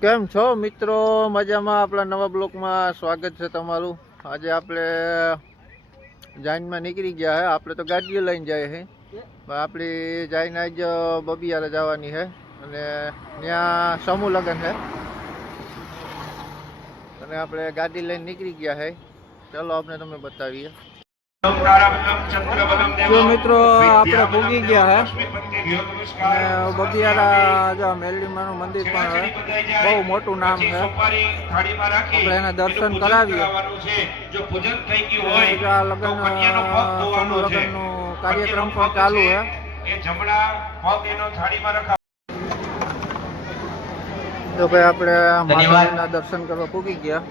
કેમ છો મિત્રો? મજામાં? આપણા નવા બ્લોકમાં સ્વાગત છે તમારું। આજે આપણે જાઈનમાં નીકળી ગયા હે। આપણે તો ગાડીઓ લઈને જાય છે, આપણી જાઈને આજ બબિયારા જવાની છે અને ત્યાં સમૂહ લગ્ન છે અને આપણે ગાડી લઈને નીકળી ગયા છે। ચાલો આપણે તમને બતાવીએ। જો મિત્રો આપણે પૂગી ગયા હે અને બબિયારા જો મેલડીમાનું મંદિર પણ હે, બહુ મોટું નામ છે। આપણે એના દર્શન કરાવીએ। આ લગ્ન સમૂહ લગ્નનો કાર્યક્રમ પણ ચાલુ છે। તો ભાઈ આપણે માતાજીના દર્શન કરવા પૂગી ગયા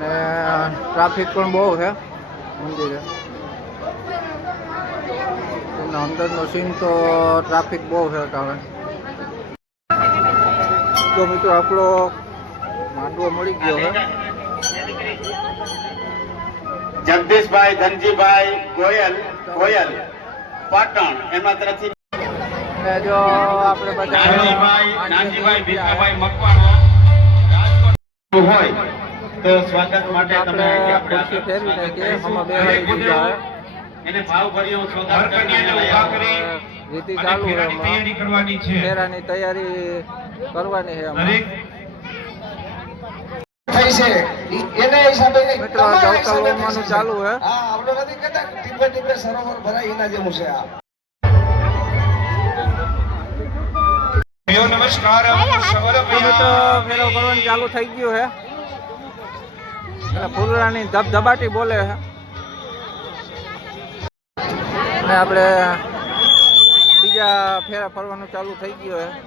ને ટ્રાફિક પણ બહુ છે મંદિરે। અંદરનો સીન તો ટ્રાફિક બહુ છે તારે। તો મિત્રો આપણો માંડવો મળી ગયો છે। જગદીશભાઈ ધનજીભાઈ ગોયલ પાટણ એમના તરફથી જો આપણે બધા નાનજીભાઈ ભીખાભાઈ મકવાણો રાજકોટ હોય તો સ્વાગત માટે તમે ખુરશી ફેરવી નાખીએ। હમણાં બે વાળી પૂજા છે, એને ભાવભર્યો સ્વાગત કરીને ઉભા કરી રીતિ ચાલુ છે। તૈયારી કરવાની છે, ફેરાની તૈયારી કરવાની છે હમણાં। થઈ છે એને હિસાબે મિત્રો આ ગૌતલવાનું ચાલુ છે। હા આપણે નથી કહેતા ટીપે ટીપે સરોવર ભરાય એના જેવું છે આ। નમસ્કાર મિત્રો ફેરો કરવાનું ચાલુ થઈ ગયું છે અને ફૂલરાની ધબધબાટી બોલે છે અને આપણે બીજા ફેરા ફરવાનું ચાલુ થઈ ગયું છે।